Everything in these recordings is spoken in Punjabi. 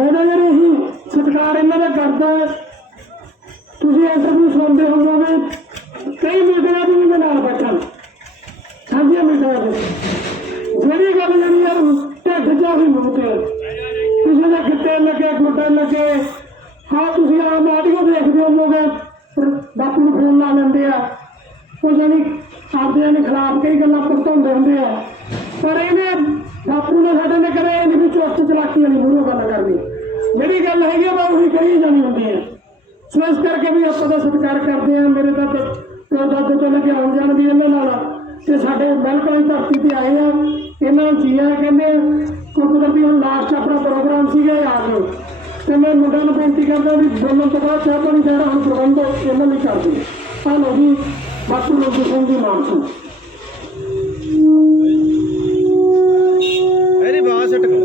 ਮੈਂ ਤਾਂ ਯਾਰ ਇਹੀ ਸਤਿਕਾਰ ਇਹਨਾਂ ਦਾ ਕਰਦਾ ਤੁਸੀਂ ਇੰਟਰਵਿਊ ਸੁਣਦੇ ਹੋਵੋਗੇ, ਕਈ ਮੀਟਿੰਗਾਂ ਦੀ ਮੈਂ ਨਾਲ ਬੈਠਾ। ਸਾਂਝੀਆਂ ਮੀਟਿੰਗਾਂ ਦੇ ਜਿਹੜੀ ਗੱਲ ਜਿਹੜੀ ਯਾਰ ਢਿੱਡ ਜਾ ਹੀ ਮੁੱਕੇ ਕਿਸੇ ਦੇ ਕਿੱਤੇ ਲੱਗੇ, ਗੋਡੇ ਲੱਗੇ, ਹਾਂ, ਤੁਸੀਂ ਆਮ ਆਡੀਓ ਦੇਖਦੇ ਹੋਵੋਗੇ, ਬਾਪੂ ਨੂੰ ਫੋਨ ਲਾ ਲੈਂਦੇ ਆ। ਉਹ ਜਾਨੀ ਆਪਦੇ ਦੇ ਖਿਲਾਫ ਕਈ ਗੱਲਾਂ ਪਰਤਾਉਂਦੇ ਹੁੰਦੇ ਆ। ਪਰ ਇਹਨੇ ਕਦੇ ਚਲਾਕੀ ਵਾਲੀ ਮੂਹਰੋਂ ਗੱਲ ਕਰਨੀ ਜਿਹੜੀ ਗੱਲ ਹੈਗੀ ਆ ਉਹ ਉਹੀ ਕਹੀ ਜਾਣੀ ਹੁੰਦੀ ਹੈ। ਸੋ ਇਸ ਕਰਕੇ ਵੀ ਆਪਾਂ ਦਾ ਸਤਿਕਾਰ ਕਰਦੇ ਆ ਮੇਰੇ ਤਾਂ ਪਿਓ ਦਾਦੇ ਤੋਂ ਲੈ ਆਉਣ ਜਾਣ ਦੀ ਇਹਨਾਂ ਨਾਲ ਤੇ ਸਾਡੇ ਬਿਲਕੁਲ ਹੀ ਧਰਤੀ ਤੇ ਆਏ ਆ। ਇਹਨਾਂ ਜੀਆ ਕਹਿੰਦੇ ਕੁਦਰਤੀ ਹੁਣ ਲਾਸਟ ਆਪਣਾ ਪ੍ਰੋਗਰਾਮ ਸੀਗਾ ਆ ਜਾਓ ਤੇ ਮੈਂ ਮੁੰਡਿਆਂ ਨੂੰ ਬੇਨਤੀ ਕਰਦਾ ਵੀ ਬੋਲਣ ਤੋਂ ਬਾਅਦ ਚਾਹ ਪਾਣੀ ਜਿਹੜਾ ਹੁਣ ਪ੍ਰਬੰਧ ਇਹਨਾਂ ਲਈ ਕਰ ਦਿਓ ਆ ਲਓ ਜੀ, ਬਾਪੂ ਲੋਕ ਸਿੰਘ ਜੀ ਮਾਨ ਸਿੰਘ ਇਹਦੀ ਬਾਤ ਛਟਕੋ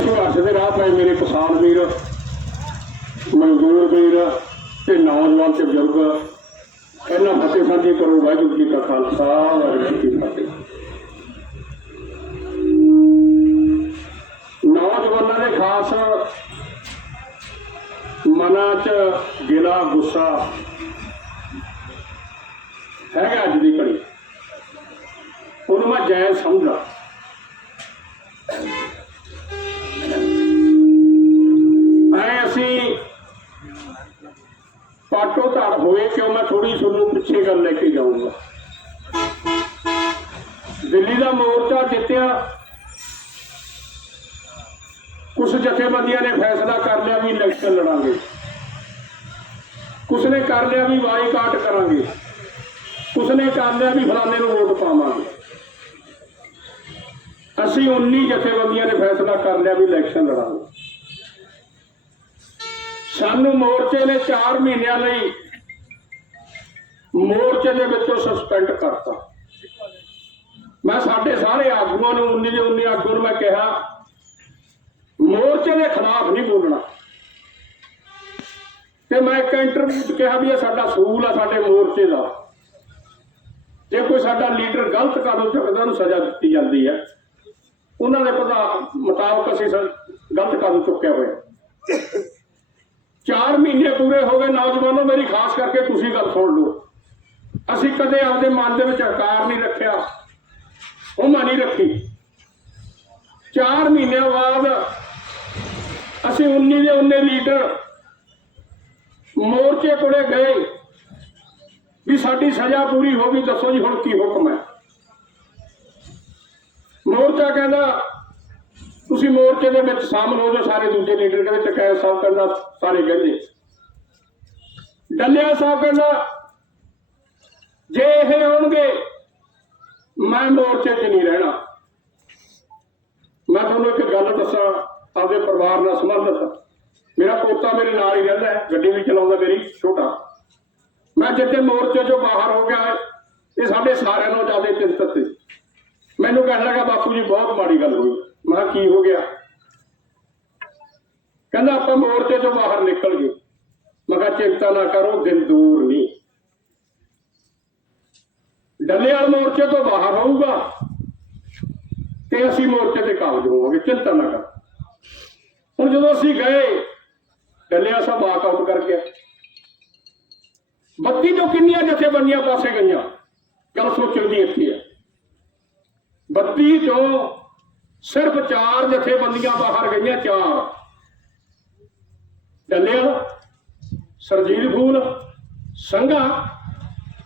ਸੰਘਰਸ਼ ਦੇ ਰਾਹ ਪਏ ਮੇਰੇ ਕਿਸਾਨ ਵੀਰ ਮਜ਼ਦੂਰ ਵੀਰ ਤੇ ਨੌਜਵਾਨ ਬਜ਼ੁਰਗ ਇਹਨਾਂ ਫਤਿਹ ਸਾਂਝੀ ਕਰੋ, ਵਾਹਿਗੁਰੂ ਜੀ ਕਾ ਖਾਲਸਾ, ਵਾਹਿਗੁਰੂ ਜੀ ਕੀ ਫਤਿਹ। ਨੌਜਵਾਨਾਂ ਦੇ ਖਾਸ ਮਨਾਂ 'ਚ ਗਿਲਾ ਗੁੱਸਾ ਹੈਗਾ ਅੱਜ ਦੀ ਘੜੀ। ਉਹਨੂੰ ਮੈਂ ਜਾਇਜ਼ ਸਮਝਦਾ ਐ ਅਸੀਂ ਪਾਟੋ ਧੜ ਹੋਏ ਕਿਉਂ? ਮੈਂ ਥੋੜੀ ਤੁਹਾਨੂੰ ਪਿੱਛੇ ਗੱਲ ਲੈ ਕੇ ਜਾਊਂਗਾ। ਦਿੱਲੀ ਦਾ ਮੋਰਚਾ ਜਿੱਤਿਆ। ਕੁਝ ਜਥੇਬੰਦੀਆਂ ਨੇ ਫੈਸਲਾ ਕਰ ਲਿਆ ਵੀ ਇਲੈਕਸ਼ਨ ਲੜਾਂਗੇ। ਕੁਝ ਨੇ ਕਰ ਲਿਆ ਵੀ ਬਾਈਕਾਟ ਕਰਾਂਗੇ। ਕੁਝ ਨੇ ਕਰ ਲਿਆ ਵੀ ਫਲਾਣੇ ਨੂੰ ਵੋਟ ਪਾਵਾਂਗੇ। ਅਸੀਂ 19 ਜਥੇਬੰਦੀਆਂ ਨੇ ਫੈਸਲਾ ਕਰ ਲਿਆ ਵੀ ਇਲੈਕਸ਼ਨ ਲੜਾਂਗੇ। ਸਾਨੂੰ ਮੋਰਚੇ ਨੇ 4 ਮਹੀਨਿਆਂ ਲਈ ਮੋਰਚੇ ਦੇ ਵਿੱਚੋਂ ਸਸਪੈਂਡ ਕਰਤਾ। ਮੈਂ ਸਾਡੇ ਸਾਰੇ ਆਗੂਆਂ ਨੂੰ 19 ਦੇ 19 ਆਗੂਆਂ ਨੂੰ ਮੈਂ ਕਿਹਾ, ਮੋਰਚੇ ਦੇ ਖਿਲਾਫ ਨਹੀਂ ਬੋਲਣਾ। ਤੇ ਮੈਂ ਇੱਕ ਇੰਟਰਵਿਊ 'ਚ ਕਿਹਾ ਵੀ ਇਹ ਸਾਡਾ ਸੂਲ ਆ ਸਾਡੇ ਮੋਰਚੇ ਦਾ। ਜੇ ਕੋਈ ਸਾਡਾ ਲੀਡਰ ਗਲਤ ਕਦਮ ਚੁੱਕਦਾ ਉਹਨੂੰ ਸਜ਼ਾ ਦਿੱਤੀ ਜਾਂਦੀ ਹੈ। ਉਹਨਾਂ ਦੇ ਪਤਾ ਮੁਤਾਬਕ ਅਸੀਂ ਗਲਤ ਕਦਮ ਚੁੱਕਿਆ ਹੋਇਆ ਚਾਰ ਮਹੀਨੇ ਪੂਰੇ ਹੋ ਗਏ ਨੌਜਵਾਨੋ, ਮੇਰੀ ਖਾਸ ਕਰਕੇ ਤੁਸੀਂ ਗੱਲ ਸੁਣ ਲਓ। ਅਸੀਂ ਕਦੇ ਆਪਦੇ ਮਨ ਦੇ ਵਿੱਚ ਹਕਾਰ ਨਹੀਂ ਰੱਖਿਆ ਉਹ ਨਹੀਂ ਰੱਖੀ। ਚਾਰ ਮਹੀਨਿਆਂ ਬਾਅਦ ਅਸੀਂ 19 ਦੇ 19 ਲੀਡਰ ਮੋਰਚੇ ਕੋਲੇ ਗਏ ਵੀ ਸਾਡੀ ਸਜ਼ਾ ਪੂਰੀ ਹੋ ਗਈ, ਦੱਸੋ ਜੀ ਹੁਣ ਕੀ ਹੁਕਮ ਹੈ। ਮੋਰਚਾ ਕਹਿੰਦਾ ਤੁਸੀਂ ਮੋਰਚੇ ਦੇ ਵਿੱਚ ਸ਼ਾਮਲ ਹੋ ਜਾਓ, ਸਾਰੇ ਦੂਜੇ ਲੀਡਰ ਕਹਿੰਦੇ ਟਕੈਤ ਸਾਹਿਬ ਕਹਿੰਦਾ ਸਾਰੇ ਕਹਿੰਦੇ। ਡੱਲਿਆ ਸਾਹਿਬ ਕਹਿੰਦਾ, ਜੇ ਇਹ ਆਉਣਗੇ ਮੈਂ ਮੋਰਚੇ 'ਚ ਨਹੀਂ ਰਹਿਣਾ। ਮੈਂ ਤੁਹਾਨੂੰ ਇੱਕ ਗੱਲ ਦੱਸਾਂ, ਆਪਦੇ ਪਰਿਵਾਰ ਨਾਲ ਸੰਬੰਧਿਤ। ਮੇਰਾ ਪੋਤਾ ਮੇਰੇ ਨਾਲ ਹੀ ਰਹਿੰਦਾ ਗੱਡੀ ਵੀ ਚਲਾਉਂਦਾ ਮੇਰੀ, ਛੋਟਾ। ਮੈਂ ਜਿੱਤੇ ਮੋਰਚੇ 'ਚੋਂ ਬਾਹਰ ਹੋ ਗਿਆ ਇਹ ਸਾਡੇ ਸਾਰਿਆਂ ਨੂੰ ਜ਼ਿਆਦਾ ਚਿੰਤਤ ਸੀ ਮੈਨੂੰ ਕਹਿਣ ਲੱਗਾ, ਬਾਪੂ ਜੀ, ਬਹੁਤ ਮਾੜੀ ਗੱਲ ਹੋਈ। ਮੈਂ ਕੀ ਹੋ ਗਿਆ? ਕਹਿੰਦਾ, ਆਪਾਂ ਮੋਰਚੇ ਤੋਂ ਬਾਹਰ ਨਿਕਲ ਗਏ। ਮੈਂ ਕਿਹਾ, ਚਿੰਤਾ ਨਾ ਕਰੋ, ਦਿਨ ਦੂਰ ਨਹੀਂ। ਡੱਲੇ ਮੋਰਚੇ ਤੋਂ ਬਾਹਰ ਹੋਊਗਾ ਤੇ ਅਸੀਂ ਮੋਰਚੇ ਤੇ ਕਾਬਜ ਹੋਵਾਂਗੇ, ਚਿੰਤਾ ਨਾ ਕਰ। ਹੁਣ ਜਦੋਂ ਅਸੀਂ ਗਏ ਡੱਲਿਆ ਸਾਹਿਬ ਵਾਕਆਊਟ ਕਰ ਗਿਆ। ਬੱਤੀ ਤੋਂ ਕਿੰਨੀਆਂ ਜਥੇਬੰਦੀਆਂ ਪਾਸੇ ਗਈਆਂ? ਗੱਲ ਸੋਚਣ ਦੀ ਇੱਥੇ ਹੈ 32 ਚੋਂ ਸਿਰਫ ਚਾਰ ਜਥੇਬੰਦੀਆਂ ਬਾਹਰ ਗਈਆਂ, ਚਾਰ। ਡੱਲਿਆ ਸਰਜੀਤ ਫੂਲ, ਸੰਘਾ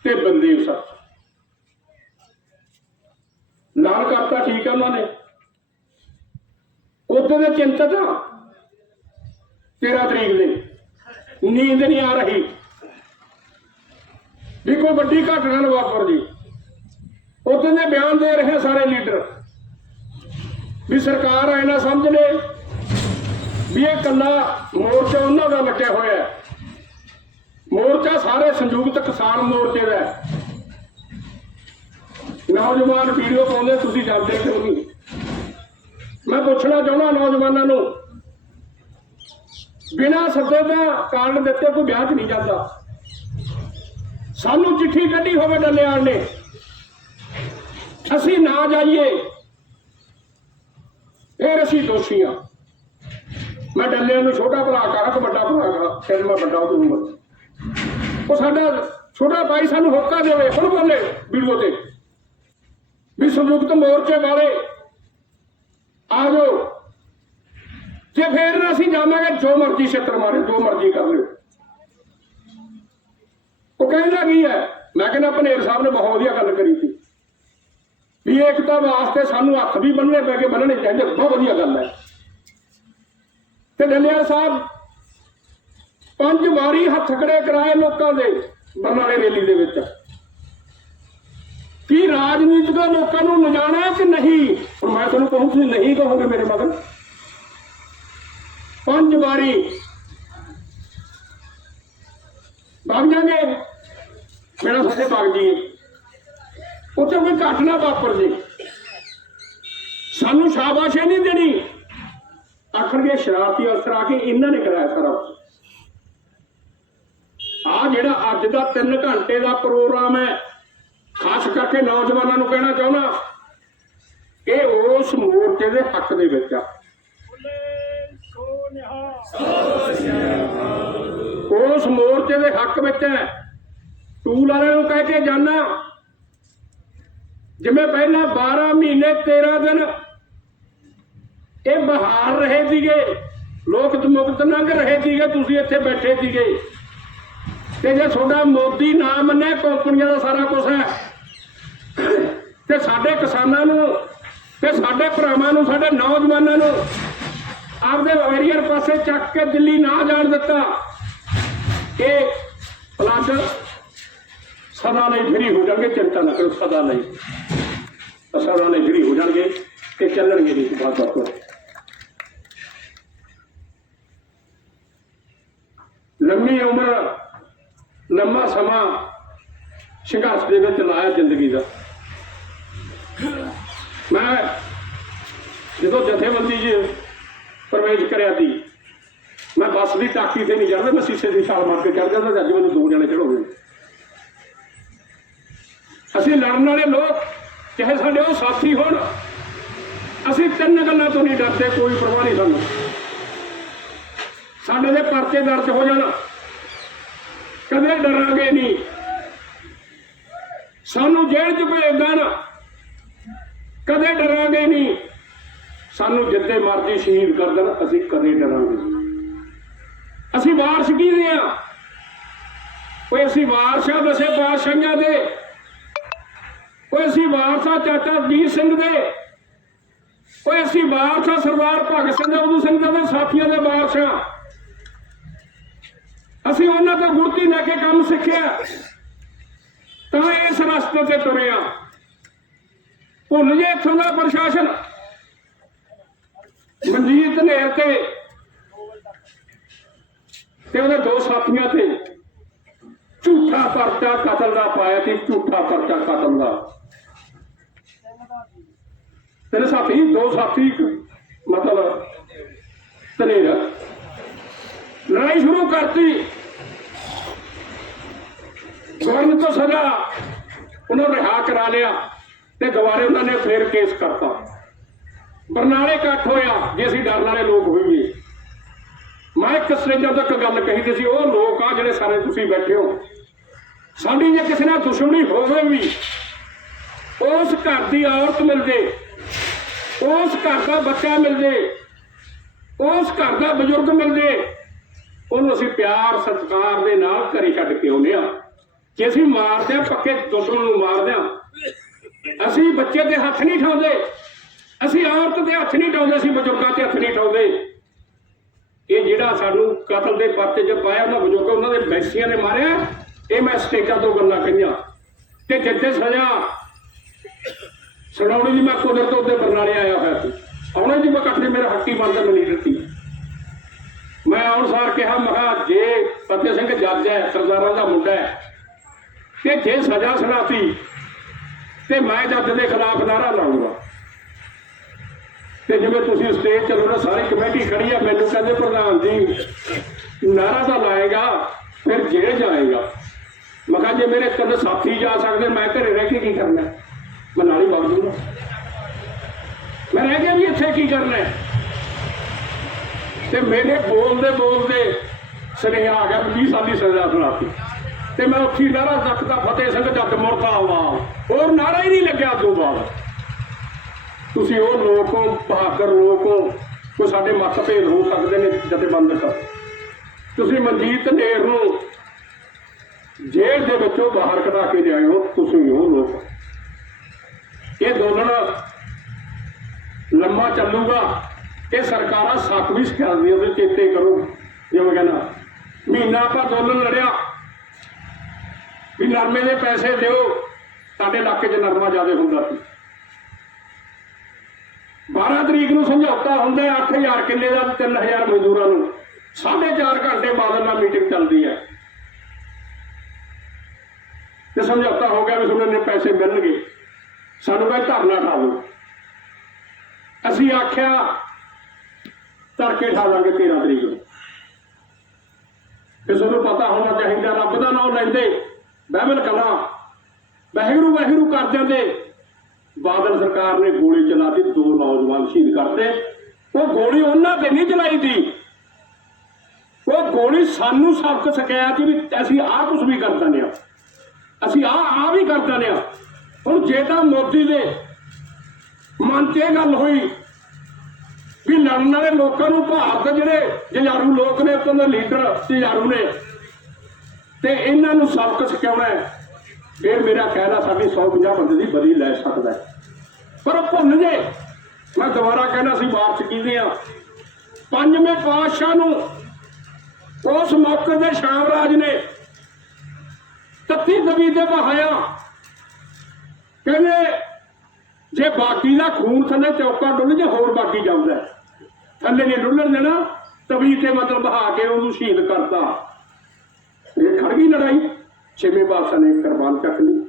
ਤੇ ਬੰਦੇਵ ਸਰ। ਨਾਲ ਕਰਤਾ ਠੀਕ ਹੈ ਉਹਨਾਂ ਨੇ। ਉਦੋਂ ਦੇ ਚਿੰਤਤ ਆ। 13 ਤਰੀਕ ਦੇ। ਨੀਂਦ ਨਹੀਂ ਆ ਰਹੀ। ਵੀ ਕੋਈ ਵੱਡੀ ਘਟਨਾ ਨਾ ਵਾਪਰ ਜੀ। ਉਦੋਂ ਦੇ ਬਿਆਨ ਦੇ ਰਹੇ ਸਾਰੇ ਲੀਡਰ। ਵੀ ਸਰਕਾਰ ਐ ਨਾ ਸਮਝ ਲੈ ਵੀ ਇਹ ਕੱਲਾ ਮੋਰਚਾ ਉਹਨਾਂ ਦਾ ਲੱਗਿਆ ਹੋਇਆ ਹੈ। ਮੋਰਚਾ ਸਾਰੇ ਸੰਯੁਕਤ ਕਿਸਾਨ ਮੋਰਚੇ ਦਾ ਹੈ। ਨੌਜਵਾਨ ਵੀਡੀਓ ਪਾਉਂਦੇ, ਤੁਸੀਂ ਜਾਂਦੇ ਕਿਉਂ ਨਹੀਂ? ਮੈਂ ਪੁੱਛਣਾ ਚਾਹੁੰਦਾ ਨੌਜਵਾਨਾਂ ਨੂੰ, ਬਿਨਾਂ ਸੱਦੇ ਦਾ ਕਾਰਨ ਦਿੱਤੇ ਕੋਈ ਵਿਆਹ 'ਚ ਨਹੀਂ ਜਾਂਦਾ। ਸਾਨੂੰ ਚਿੱਠੀ ਕੱਢੀ ਹੋਵੇ ਡੱਲੇਆਲ ਨੇ, ਅਸੀਂ ਨਾ ਜਾਈਏ। ਫਿਰ ਅਸੀਂ ਦੋਸ਼ੀ ਹਾਂ। ਮੈਂ ਡੱਲਿਆਂ ਨੂੰ ਛੋਟਾ ਭਰਾ ਕਹਾ ਵੱਡਾ ਭਰਾ ਕਹਾਂ, ਫਿਰ ਮੈਂ ਵੱਡਾ ਉਹ ਉਮਰ ਉਹ ਸਾਡਾ ਛੋਟਾ ਭਾਈ ਸਾਨੂੰ ਹੋਕਾ ਦੇਵੇ, ਹੁਣ ਬੋਲੇ ਵੀਡੀਓ ਤੇ। ਵੀ ਸੰਯੁਕਤ ਮੋਰਚੇ ਵਾਲੇ, ਆ ਜਾਓ। ਜੇ ਫੇਰ ਅਸੀਂ ਜਾਵਾਂਗੇ, ਜੋ ਮਰਜ਼ੀ ਛੱਤਰ ਮਾਰੇ, ਜੋ ਮਰਜ਼ੀ ਕਰ ਲਿਓ ਉਹ ਕਹਿੰਦਾ ਕੀ ਹੈ? ਮੈਂ ਕਹਿੰਦਾ ਭਨੇਰ ਸਾਹਿਬ ਨੇ ਬਹੁਤ ਵਧੀਆ ਗੱਲ ਕਰੀ ਸੀ। ਵੀ ਏਕਤਾ ਵਾਸਤੇ ਸਾਨੂੰ ਹੱਥ ਵੀ ਬੰਨਣੇ ਪੈ ਕੇ ਬੰਨਣੇ ਚਾਹੀਦੇ, ਬਹੁਤ ਵਧੀਆ ਗੱਲ ਹੈ। ਤੇ ਡੱਲਿਆ ਸਾਹਿਬ, ਪੰਜ ਵਾਰੀ ਹੱਥ ਖੜੇ ਕਰਾਏ ਲੋਕਾਂ ਦੇ ਬਰਨਾਲੇ ਰੈਲੀ ਦੇ ਵਿੱਚ। ਕੀ ਰਾਜਨੀਤਿਕ ਲੋਕਾਂ ਨੂੰ ਲਿਜਾਣਾ ਕਿ ਨਹੀਂ? ਹੁਣ ਮੈਂ ਤੁਹਾਨੂੰ ਕਹੂੰ, ਤੁਸੀਂ ਨਹੀਂ ਕਹੋਗੇ ਮੇਰੇ ਮਗਰ। ਪੰਜ ਵਾਰੀ। ਭਾਗ ਜਾਗੇ। ਮੇਰਾ ਸਾਡੇ ਭਾਗ ਜੀ। ਉੱਥੇ ਕੋਈ ਘਟਨਾ ਵਾਪਰ ਜੇ ਸਾਨੂੰ ਸ਼ਾਬਾਸ਼ ਨਹੀਂ ਦੇਣੀ। ਆਖਣਗੇ, ਸ਼ਰਾਰਤੀ ਅਫਸਰ ਆ ਕੇ ਇਹਨਾਂ ਨੇ ਕਰਾਇਆ ਸਾਰਾ। ਆ ਜਿਹੜਾ ਅੱਜ ਦਾ 3 ਘੰਟੇ ਦਾ ਪ੍ਰੋਗਰਾਮ ਹੈ, ਖਾਸ ਕਰਕੇ ਨੌਜਵਾਨਾਂ ਨੂੰ ਕਹਿਣਾ ਚਾਹੁੰਦਾ, ਇਹ ਉਸ ਮੋਰਚੇ ਦੇ ਹੱਕ ਦੇ ਵਿੱਚ ਆ। ਉਸ ਮੋਰਚੇ ਦੇ ਹੱਕ ਵਿੱਚ ਹੈ। ਟੂਲ ਵਾਲਿਆਂ ਨੂੰ ਕਹਿ ਕੇ ਜਾਣਾ ਜਿਵੇਂ ਪਹਿਲਾਂ 12 ਮਹੀਨੇ 13 ਦਿਨ ਇਹ ਬਹਾਰ ਰਹੇ ਸੀਗੇ, ਲੋਕ ਮੁਕਤ ਲੰਘ ਰਹੇ ਸੀਗੇ, ਤੁਸੀਂ ਇੱਥੇ ਬੈਠੇ ਸੀਗੇ। ਤੇ ਜੇ ਤੁਹਾਡਾ ਮੋਦੀ ਨਾ ਮੰਨੇ ਕੰਪਨੀਆਂ ਦਾ ਸਾਰਾ ਕੁਝ ਹੈ, ਤੇ ਸਾਡੇ ਕਿਸਾਨਾਂ ਨੂੰ, ਤੇ ਸਾਡੇ ਭਰਾਵਾਂ ਨੂੰ, ਸਾਡੇ ਨੌਜਵਾਨਾਂ ਨੂੰ ਆਪਦੇ ਵੈਰੀਅਰ ਪਾਸੇ ਚੱਕ ਕੇ ਦਿੱਲੀ ਨਾ ਜਾਣ ਦਿੱਤਾ। ਇਹ ਪਲਾਂਟ ਸਦਾ ਲਈ ਫਰੀ ਹੋ ਜਾਣਗੇ ਚਿੰਤਾ ਨਾ ਕਰੋ ਸਦਾ ਲਈ ਸਦਾ ਲਈ ਫਰੀ ਹੋ ਜਾਣਗੇ ਤੇ ਚੱਲਣਗੇ ਨਹੀਂ ਬਾਤ ਬਾਤ ਲੰਮੀ ਉਮਰ, ਲੰਮਾ ਸਮਾਂ ਸੰਘਰਸ਼ ਦੇ ਵਿੱਚ ਲਾਇਆ ਜ਼ਿੰਦਗੀ ਦਾ। ਮੈਂ ਜਦੋਂ ਜਥੇਬੰਦੀ 'ਚ ਪ੍ਰਵੇਸ਼ ਕਰਿਆ ਸੀ, ਮੈਂ ਬੱਸ ਦੀ ਟਾਕੀ ਤੇ ਨਹੀਂ ਚੜਦਾ ਮੈਂ ਸੀਸੇ ਦੀ ਛਾਲ ਮਾਰ ਕੇ ਚੜ ਜਾਂਦਾ ਤੇ ਅੱਜ ਮੈਨੂੰ ਦੋ ਜਣੇ ਚੜਾਉਂਦੇ ਅਸੀਂ ਲੜਨ ਵਾਲੇ ਲੋਕ, ਚਾਹੇ ਸਾਡੇ ਉਹ ਸਾਥੀ ਹੋਣ, ਅਸੀਂ ਤਿੰਨ ਗੱਲਾਂ ਤੋਂ ਨਹੀਂ ਡਰਦੇ, ਕੋਈ ਪਰਵਾਹ ਨਹੀਂ ਸਾਨੂੰ। ਸਾਡੇ ਦੇ ਪਰਚੇ ਦਰਜ ਹੋ ਜਾਣ। ਕਦੇ ਡਰਾਂਗੇ ਨਹੀਂ। ਸਾਨੂੰ ਜੇਲ੍ਹ 'ਚ ਭੇਜ ਦੇਣ। ਕਦੇ ਡਰਾਂਗੇ ਨਹੀਂ। ਸਾਨੂੰ ਜਿੱਦੇ ਮਰਜ਼ੀ ਸ਼ਹੀਦ ਕਰ ਦੇਣ, ਅਸੀਂ ਕਦੇ ਡਰਾਂਗੇ ਅਸੀਂ ਵਾਰਸ ਕੀ ਦੇ ਆ? ਕੋਈ ਅਸੀਂ ਵਾਰਸ਼ਾ, ਦਸੇ ਬਾਦਸ਼ਾਹਾਂ ਦੇ। ਕੋਈ ਅਸੀਂ ਵਾਰਸਾ ਚਾਚਾ ਵੀਰ ਸਿੰਘ ਦੇ। ਕੋਈ ਅਸੀਂ ਵਾਰਸਾ ਸਰਦਾਰ ਭਗਤ ਸਿੰਘ ਅਬਦੂ ਸਿੰਘ ਦੇ ਸਾਥੀਆਂ ਦੇ ਵਾਰਸਾ। ਅਸੀਂ ਉਹਨਾਂ ਤੋਂ ਗੁਰਤੀ ਲੈ ਕੇ ਕੰਮ ਸਿੱਖਿਆ। ਤਾਂ ਇਸ ਰਸਤੇ ਤੇ ਤੁਰਿਆ। ਭੁੱਲ ਜੇ ਇੱਥੋਂ ਦਾ ਪ੍ਰਸ਼ਾਸਨ। ਮਨਜੀਤ ਨਹਿਰ ਤੇ ਤੇ ਉਹਦੇ ਦੋ ਸਾਥੀਆਂ ਤੇ ਝੂਠਾ ਪਰਚਾ ਕਤਲ ਦਾ ਪਾਇਆ ਤੇ ਝੂਠਾ ਪਰਚਾ ਕਤਲ ਦਾ। ਤੇਰੇ ਸਾਥੀ, ਦੋ ਸਾਥੀ ਮਤਲਬ ਤਨੇਰਾ ਲੜਾਈ ਸ਼ੁਰੂ ਕਰਤੀ। ਗਵਰਨਮੈਂਟ ਤੋਂ ਸਜ਼ਾ ਉਹਨਾਂ ਰਿਹਾ ਕਰਾ ਲਿਆ ਤੇ ਦੁਬਾਰੇ ਉਹਨਾਂ ਨੇ ਫੇਰ ਕੇਸ ਕਰਤਾ। ਬਰਨਾਲੇ ਇਕੱਠ ਹੋਇਆ, ਜੇ ਅਸੀਂ ਡਰਨ ਵਾਲੇ ਲੋਕ ਹੋਈਏ। ਮੈਂ ਇੱਕ ਸਟੇਜਾਂ ਤੱਕ ਗੱਲ ਕਹੀ ਤੇ ਸੀ, ਉਹ ਲੋਕ ਆ ਜਿਹੜੇ ਸਾਰੇ ਤੁਸੀਂ ਬੈਠੇ ਹੋ। ਸਾਡੀ ਜੇ ਕਿਸੇ ਨਾਲ ਦੁਸ਼ਮਣੀ ਹੋਵੇ ਵੀ, ਉਸ ਘਰ ਦੀ ਔਰਤ ਮਿਲ ਜੇ ਉਸ ਘਰ ਦਾ ਬੱਚਾ ਮਿਲ ਜੇ, ਉਸ ਘਰ ਦਾ ਬਜ਼ੁਰਗ ਮਿਲ ਜੇ, ਉਹਨੂੰ ਅਸੀਂ ਪਿਆਰ, ਸਤਿਕਾਰ ਦੇ ਨਾਲ ਘਰੇ ਛੱਡ ਕੇ ਆਉਂਦੇ ਆ ਜੇ ਅਸੀਂ ਮਾਰਦੇ ਆ ਪੱਕੇ ਦੁਸ਼ਮਣ ਨੂੰ ਮਾਰਦੇ ਆ ਅਸੀਂ ਬੱਚੇ ਦੇ ਹੱਥ ਨਹੀਂ ਠਾਉਂਦੇ। ਅਸੀਂ ਔਰਤ ਦੇ ਹੱਥ ਨਹੀਂ ਠਾਉਂਦੇ, ਅਸੀਂ ਬਜ਼ੁਰਗਾਂ ਦੇ ਹੱਥ ਨਹੀਂ ਠਾਉਂਦੇ। ਇਹ ਜਿਹੜਾ ਸਾਨੂੰ ਕਤਲ ਦੇ ਪਰਚੇ 'ਚ ਪਾਇਆ ਉਹਨਾਂ ਬਜ਼ੁਰਗ, ਉਹਨਾਂ ਦੇ ਬੈਸੀਆਂ ਨੇ ਮਾਰਿਆ, ਇਹ ਮੈਂ ਸਟੇਜਾਂ ਤੋਂ ਗੱਲਾਂ ਕਹੀਆਂ। ਤੇ ਜਿੱਥੇ ਸਜ਼ਾ ਸੁਣਾਉਣੀ ਜੀ, ਮੈਂ ਕੁਦਰਤ ਉਹਦੇ ਬਰਨਾਲੇ ਆਇਆ ਹੋਇਆ ਸੀ। ਆਉਣਾ ਜੀ, ਮੈਂ ਇਕੱਠੇ ਮੇਰਾ ਹੱਕੀ ਬਣਦਾ ਮੈਂ ਲੀਡਰ ਸੀ ਮੈਂ ਆਉਣ ਸਾਰ ਕਿਹਾ, ਮੈਂ ਕਿਹਾ, ਜੇ ਫਤਿਹ ਸਿੰਘ ਜੱਜ ਹੈ, ਸਰਦਾਰਾਂ ਦਾ ਮੁੰਡਾ ਹੈ, ਤੇ ਜੇ ਸਜ਼ਾ ਸੁਣਾਤੀ, ਤੇ ਮੈਂ ਜੱਜ ਦੇ ਖਿਲਾਫ ਨਾਰਾ ਲਾਉਂਗਾ ਤੇ ਜਿਵੇਂ ਤੁਸੀਂ ਸਟੇਜ ਚੱਲੋ ਨਾ, ਸਾਰੀ ਕਮੇਟੀ ਖੜੀ ਆ, ਮੈਨੂੰ ਕਹਿੰਦੇ ਪ੍ਰਧਾਨ ਜੀ ਨਾਰਾ ਤਾਂ ਲਾਏਗਾ, ਫਿਰ ਜੇਲ੍ਹ ਜਾਏਗਾ। ਮੈਂ ਕਿਹਾ, ਜੇ ਮੇਰੇ ਤਿੰਨ ਸਾਥੀ ਜਾ ਸਕਦੇ, ਮੈਂ ਘਰੇ ਰਹਿ ਕੇ ਕੀ ਕਰਨਾ? ਮੈਂ ਨਾਲ ਹੀ ਵਗ ਜੂਗਾ ਮੈਂ ਰਹਿ ਗਿਆ ਵੀ ਇੱਥੇ ਕੀ ਕਰਨਾ ਤੇ ਮੇਰੇ ਬੋਲਦੇ ਬੋਲਦੇ ਸੁਨੇਹਾ ਆ ਗਿਆ ਵੀ 20 ਸਾਲ ਦੀ ਸਜ਼ਾ ਸੁਣਾਤੀ। ਤੇ ਮੈਂ ਉੱਥੀ ਨਾਰਾ ਤੱਕਦਾ ਫਤਿਹ ਸਿੰਘ ਜੱਟ ਮੁਰਦਾਬਾਦ ਹੋਰ ਨਾਰਾ ਹੀ ਨਹੀਂ ਲੱਗਿਆ ਤੋਂ ਬਾਅਦ। ਤੁਸੀਂ ਉਹ ਲੋਕ ਹੋ, ਬਹਾਦਰ ਲੋਕ ਹੋ ਸਾਡੇ ਮੱਤ ਮਤਭੇਦ ਹੋ ਸਕਦੇ ਨੇ ਜਥੇਬੰਦਕ। ਤੁਸੀਂ ਮਨਜੀਤ ਢੇਰ ਨੂੰ ਜੇਲ੍ਹ ਦੇ ਵਿੱਚੋਂ ਬਾਹਰ ਕਢਾ ਕੇ ਲਿਆਏ ਹੋ ਤੁਸੀਂ ਉਹ ਲੋਕ ਇਹ ਅੰਦੋਲਨ ਲੰਮਾ ਚੱਲੂਗਾ। ਇਹ ਸਰਕਾਰਾਂ ਸੱਕ ਵੀ ਸਿਖਾਉਂਦੀਆਂ ਤੇ ਚੇਤੇ ਕਰੋ। ਜਿਵੇਂ ਕਹਿੰਦਾ, ਮਹੀਨਾ ਆਪਾਂ ਅੰਦੋਲਨ ਲੜਿਆ। ਵੀ ਨਰਮੇ ਦੇ ਪੈਸੇ ਦਿਓ, ਸਾਡੇ ਇਲਾਕੇ 'ਚ ਨਰਮਾ ਜ਼ਿਆਦਾ ਹੁੰਦਾ ਸੀ। 12 ਤਰੀਕ ਨੂੰ ਸਮਝੌਤਾ ਹੁੰਦਾ 8000 ਕਿੱਲੇ ਦਾ 3000 ਮਜ਼ਦੂਰਾਂ ਨੂੰ। 4.5 ਘੰਟੇ ਬਾਦਲ ਨਾਲ ਮੀਟਿੰਗ ਚੱਲਦੀ ਹੈ। ਤੇ ਸਮਝੌਤਾ ਹੋ ਗਿਆ ਵੀ ਤੁਹਾਨੂੰ ਇੰਨੇ ਪੈਸੇ ਮਿਲਣਗੇ। ਸਾਨੂੰ ਕਹਿੰਦੇ ਧਰਨਾ ਠਾ ਲਓ। ਅਸੀਂ ਆਖਿਆ, ਧਰਕੇ ਠਾ ਲਾਂਗੇ 13 ਤਰੀਕ ਨੂੰ। ਤੇ ਤੁਹਾਨੂੰ ਪਤਾ ਹੋਣਾ ਚਾਹੀਦਾ, ਰੱਬ ਦਾ ਨਾਮ ਲੈਂਦੇ ਬਾਈਬਲ ਕਲਾ। ਵਾਹਿਗੁਰੂ ਵਾਹਿਗੁਰੂ ਕਰ ਜਾਂਦੇ। ਬਾਦਲ ਸਰਕਾਰ ਨੇ ਗੋਲੀ ਚਲਾ ਦਿੱਤੀ, ਦੋ ਨੌਜਵਾਨ ਸ਼ਹੀਦ ਕਰਤੇ ਉਹ ਗੋਲੀ ਉਹਨਾਂ ਤੇ ਨਹੀਂ ਚਲਾਈ ਦੀ ਉਹ ਗੋਲੀ ਸਾਨੂੰ ਸਬਕ ਸਿਖਾਇਆ ਕਿ ਵੀ ਅਸੀਂ ਆਹ ਕੁਝ ਵੀ ਕਰ ਦਿੰਦੇ ਆ ਅਸੀਂ ਆਹ ਆਹ ਵੀ ਕਰ ਦਿੰਦੇ ਆ ਹੁਣ ਜੇ ਤਾਂ ਮੋਦੀ ਦੇ ਮਨ 'ਚ ਇਹ ਗੱਲ ਹੋਈ ਵੀ ਲੜਨ ਵਾਲੇ ਲੋਕਾਂ ਨੂੰ ਭਾਰਤ ਜਿਹੜੇ ਜੁਝਾਰੂ ਲੋਕ ਨੇ, ਉਤੋਂ ਦੇ ਲੀਡਰ ਜੁਝਾਰੂ ਨੇ, ਤੇ ਇਹਨਾਂ ਨੂੰ ਸਬਕ ਸਿਖਾਉਣਾ ਹੈ। ਫਿਰ ਮੇਰਾ ਕਹਿਣਾ ਸਾਡੀ 150 ਬੰਦੇ ਦੀ ਬਲੀ ਲੈ ਸਕਦਾ ਪਰ ਉਹ ਭੁੱਲ ਜੇ। ਮੈਂ ਦੁਬਾਰਾ ਕਹਿਣਾ ਸੀ ਮਾਰਚ ਕੀਦੇ ਆ। ਪੰਜਵੇਂ ਪਾਤਸ਼ਾਹ ਨੂੰ ਉਸ ਮੌਕੇ ਤੇ ਸ਼ਾਮਰਾਜ ਨੇ ਤੱਤੀ ਦਬੀ ਤੇ ਬਹਾਇਆ। ਕਹਿੰਦੇ, ਜੇ ਬਾਕੀ ਦਾ ਖੂਨ ਥੱਲੇ ਚੌਕਾ ਡੁੱਲ ਜੇ, ਹੋਰ ਬਾਕੀ ਜਾਂਦਾ ਥੱਲੇ ਨਹੀਂ ਡੁੱਲਣ ਦੇਣਾ ਤਵੀ ਤੇ ਮਤਲਬ ਬਹਾ ਕੇ ਉਹਨੂੰ ਸ਼ਹੀਦ ਕਰਤਾ। ਇਹ ਖੜ ਗਈ ਲੜਾਈ, ਛੇਵੇਂ ਪਾਤਸ਼ਾਹ ਨੇ ਕੁਰਬਾਨ ਚੱਕ ਲਈ।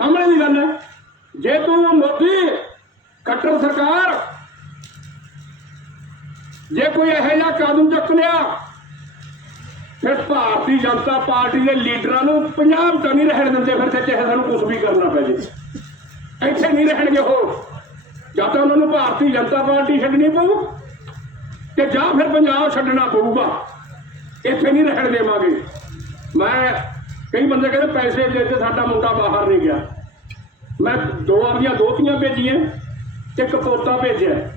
ਸਾਹਮਣੇ ਦੀ ਗੱਲ ਹੈ, ਜੇ ਤੂੰ ਮੋਦੀ ਕੱਟਰ ਸਰਕਾਰ, ਜੇ ਕੋਈ ਇਹੋ ਜਿਹਾ ਕਦਮ ਚੱਕ ਲਿਆ ਫਿਰ ਭਾਰਤੀ ਜਨਤਾ ਪਾਰਟੀ ਦੇ ਲੀਡਰਾਂ ਨੂੰ ਪੰਜਾਬ ਤਾਂ ਨਹੀਂ ਰਹਿਣ ਦਿੰਦੇ, ਫਿਰ ਤੇ ਚਾਹੇ ਸਾਨੂੰ ਕੁਝ ਵੀ ਕਰਨਾ ਪੈ ਜੇ। ਇੱਥੇ ਨਹੀਂ ਰਹਿਣਗੇ ਉਹ। ਜਾਂ ਤਾਂ ਉਹਨਾਂ ਨੂੰ ਭਾਰਤੀ ਜਨਤਾ ਪਾਰਟੀ ਛੱਡਣੀ ਪਊ, ਤੇ ਜਾਂ ਫਿਰ ਪੰਜਾਬ ਛੱਡਣਾ ਪਊਗਾ। ਇੱਥੇ ਨਹੀਂ ਰਹਿਣ ਦੇਵਾਂਗੇ। ਮੈਂ, ਕਈ ਬੰਦੇ ਕਹਿੰਦੇ ਪੈਸੇ ਦੇ ਕੇ ਸਾਡਾ ਮੁੰਡਾ ਬਾਹਰ ਨਹੀਂ ਗਿਆ। ਮੈਂ ਦੋ ਆਪਣੀਆਂ ਦੋਤੀਆਂ ਭੇਜੀਆਂ ਤੇ ਇੱਕ ਪੋਤਾ ਭੇਜਿਆ।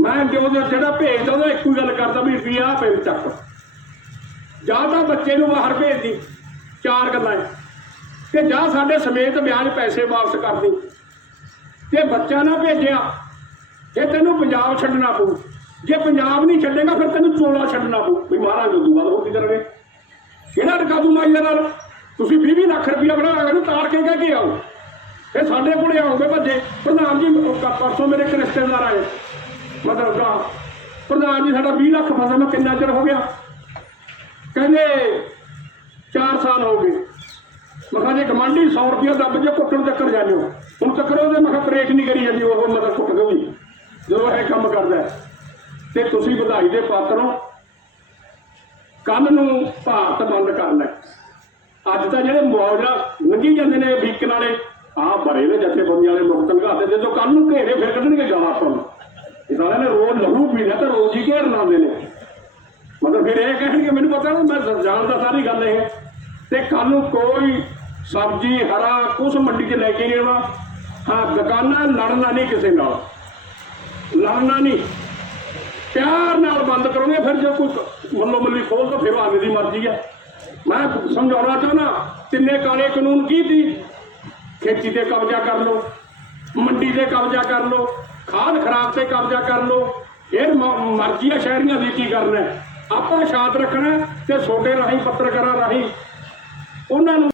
ਮੈਂ ਜੋ ਜਿਹੜਾ ਭੇਜਦਾ, ਉਹਦਾ ਇੱਕੋ ਹੀ ਗੱਲ ਕਰਦਾ ਵੀ ਵੀ ਆਹ ਪੇ ਚੱਕ। ਜਾਂ ਤਾਂ ਬੱਚੇ ਨੂੰ ਬਾਹਰ ਭੇਜ ਦੀ, ਚਾਰ ਗੱਲਾਂ ਹੈ। ਤੇ ਜਾਂ ਸਾਡੇ ਸਮੇਤ ਵਿਆਜ ਪੈਸੇ ਵਾਪਸ ਕਰ ਦੀ। ਤੇ ਬੱਚਾ ਨਾ ਭੇਜਿਆ ਤੇ ਤੈਨੂੰ ਪੰਜਾਬ ਛੱਡਣਾ ਪਊ। ਜੇ ਪੰਜਾਬ ਨਹੀਂ ਛੱਡੇਗਾ, ਫਿਰ ਤੈਨੂੰ ਚੋਲਾ ਛੱਡਣਾ ਪਊ। ਵੀ ਮਹਾਰਾਜ, ਉਦੋਂ ਬਾਅਦ ਹੋਰ ਕੀ ਕਰਾਂਗੇ ਕਿਹੜਾ ਰਕਾਬੂ ਮਾਈ ਦੇ ਨਾਲ ਤੁਸੀਂ 20 20 ਲੱਖ ਰੁਪਇਆ ਬਣਾ ਇਹਨੂੰ ਤਾੜ ਕੇ ਕਹਿ ਕੇ ਆਓ। ਇਹ ਸਾਡੇ ਕੋਲੇ ਆਓਗੇ ਭੱਜੇ ਪ੍ਰਧਾਨ ਜੀ ਪਰਸੋਂ ਮੇਰੇ ਇੱਕ ਰਿਸ਼ਤੇਦਾਰ ਆਏ। ਮਤਲਬ ਦਾ ਪ੍ਰਧਾਨ ਜੀ, ਸਾਡਾ 20 ਲੱਖ ਫਸਲ ਕਿੰਨਾ ਚਿਰ ਹੋ ਗਿਆ? ਕਹਿੰਦੇ 4 ਸਾਲ ਹੋ ਗਏ। ਮੈਂ ਕਿਹਾ ਜੇ ਗਮਾਂਡੀ 100 ਰੁਪਇਆ ਦੱਬ ਜੇ ਕੁੱਟਣ ਚੱਕਰ ਜਾਂਦੇ ਹੋ। ਹੁਣ ਚੱਕਰ ਉਹਦੇ, ਮੈਂ ਕਿਹਾ ਬ੍ਰੇਕ ਨਹੀਂ ਕਰੀ ਜਾਂਦੀ, ਉਹ ਮਤਲਬ ਕੁੱਟ ਗਈ ਜਦੋਂ ਇਹ ਕੰਮ ਕਰਦਾ ਤੇ ਤੁਸੀਂ ਵਧਾਈ ਦੇ ਪਾਤਰ ਹੋ। ਕੱਲ ਨੂੰ ਭਾਰਤ ਬੰਦ ਕਰਨਾ ਅੱਜ ਤਾਂ ਜਿਹੜੇ ਮੁਆਵਜ਼ਾ ਲੰਘੀ ਜਾਂਦੇ ਨੇ ਵੀਕਨ ਵਾਲੇ, ਆਹ ਬੜੇ ਨੇ ਜਥੇਬੰਦੀਆਂ ਵਾਲੇ ਮੁਕਤ ਲਗਾਤੇ ਜਦੋਂ ਕੱਲ ਨੂੰ ਘੇਰੇ ਫਿਰ ਕੱਢਣਗੇ ਗਾਲਾਂ ਆਪਾਂ ਨੂੰ। ਇਹ ਸਾਰਿਆਂ ਨੇ ਰੋਜ਼ ਲਹੂ ਪੀਣਾ ਤਾਂ ਰੋਜ਼ ਹੀ ਘੇਰ ਲਾਉਂਦੇ ਨੇ। ਮਤਲਬ ਫਿਰ ਇਹ ਕਹਿਣਗੇ, ਮੈਨੂੰ ਪਤਾ ਨਾ ਮੈਂ ਜਾਣਦਾ ਸਾਰੀ ਗੱਲ ਇਹ। ਤੇ ਕੱਲ ਨੂੰ ਕੋਈ ਸਬਜ਼ੀ, ਹਰਾ, ਕੁਛ ਮੰਡੀ 'ਚ ਲੈ ਕੇ ਨਹੀਂ ਆਉਣਾ। ਹਾਂ, ਦੁਕਾਨਾਂ ਲੜਨਾ ਨਹੀਂ ਕਿਸੇ ਨਾਲ। ਲੜਨਾ ਨਹੀਂ। ਪਿਆਰ ਨਾਲ ਬੰਦ ਕਰੋਗੇ ਫਿਰ ਜੋ ਕੋਈ ਮੱਲੋ ਮੱਲੀ ਖੋਲ ਤਾਂ ਫਿਰ ਉਹ ਆਨੇ ਦੀ ਮਰਜ਼ੀ ਹੈ ਮੈਂ ਸਮਝਾਉਣਾ ਚਾਹੁੰਦਾ, ਤਿੰਨੇ ਕਾਲੇ ਕਾਨੂੰਨ ਕੀ ਸੀ? ਖੇਤੀ ਤੇ ਕਬਜ਼ਾ ਕਰ ਲਓ, ਮੰਡੀ ਤੇ ਕਬਜ਼ਾ ਕਰ ਲਓ, ਖਾਦ ਖਰਾਬ ਤੇ ਕਬਜ਼ਾ ਕਰ ਲਓ। ਇਹ ਮਰਜ਼ੀ ਆ ਸ਼ਹਿਰੀਆਂ ਦੀ ਕੀ ਕਰਨਾ ਆਪਾਂ ਸ਼ਾਂਤ ਰੱਖਣਾ ਤੇ ਛੋਟੇ ਰਾਹੀਂ ਪੱਤਰਕਾਰਾਂ ਰਾਹੀਂ। ਉਹਨਾਂ ਨੂੰ